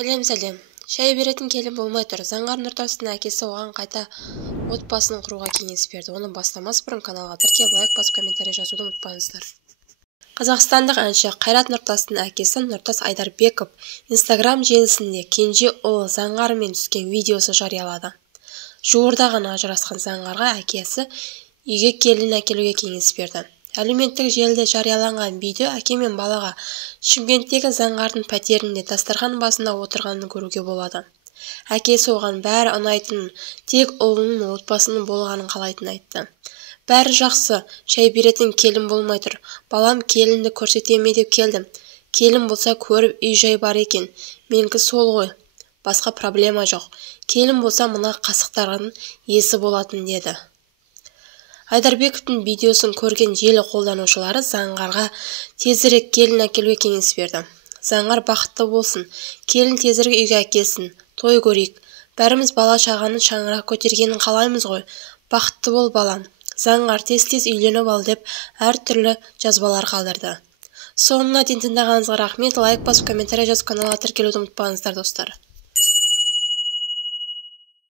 Сәлем. Шай беретін келін болмай тұр. Заңғар Нұртастың әкесі оған қайта отбасын құруға кеңес берді. Оны бастамас бұрын каналға тіркеліп лайк басып комментарий жазуды ұмытпаңыздар. Қазақстандық әнші Қайрат Нұртастың әкесі Нұртас Айдарбеков Instagram желісінде кенже ұлы Заңғармен түскен видеосы жариялады. Жуырда ғана ажырасқан Заңғарға әкесі үйге келін әкелуге кеңес берді. Әлеуметтік желіде жарияланған видео әке мен балаға Шымкенттегі Заңғардың пәтерінде дастархан басында отырғанын көруге болады. Әкесі оған бәрі ұнайтынын, тек ұлының отбасының болғанын қалайтынын айтты. Бәрі жақсы, шай беретін келін болмай тұр. Балам келінді көрсетеме деп келдім. Келін болса көріп үй-жай бар екен. Менікі сол ғой. Басқа проблема жоқ. Келін болса мына қасықтардың есі болатын деді. Айдарбековтың видеосын көрген желі қолданушылары Заңғарға тезірек келін әкелуге кеңес берді. Заңғар бақытты болсын, келін тезірек үйге әкелсін, той көрейік. Бәріміз бала шағаның шаңырақ көтергенін қалаймыз ғой. Бақытты бол балам. Заңғар тез-тез үйленіп ал деп әртүрлі жазбалар қалдырды. Соңына дейін тыңдағаныңызға рахмет. Лайк басып комментарий жазып каналға тіркелуді ұмытпаңыздар достар.